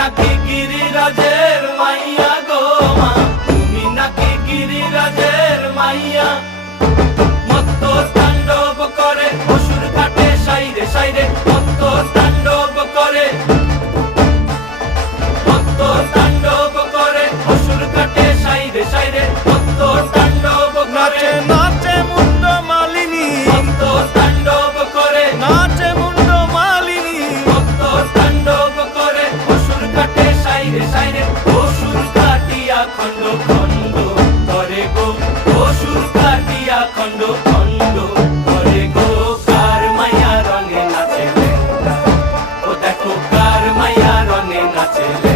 নাকি গিরিরাজের মাইয়া গো মা, তুমি নাকি গিরিরাজের মাইয়া। মত্ত তাণ্ডব করে অসুর কাটে সাইরে সাইরে, মত্ত তাণ্ডব করে, মত্ত তাণ্ডব করে অসুর কাটে সাইরে সাইরে, মত্ত তাণ্ডব করে। নাচে মুন্ড মালিনী, মত্ত তাণ্ডব করে, নাচে মুন্ড মালিনী, মত্ত তাণ্ডব করে অসুর কাটে সাইরে সাইরে, অসুর কাটিয়া খণ্ড খণ্ড করে গো, অসুর কাটিয়া খণ্ড খণ্ড করে গো। কার মায়া রঙে নাচে লেঙ্গা, ও দেখো কার মায়া রঙে নাচে লেঙ্গা।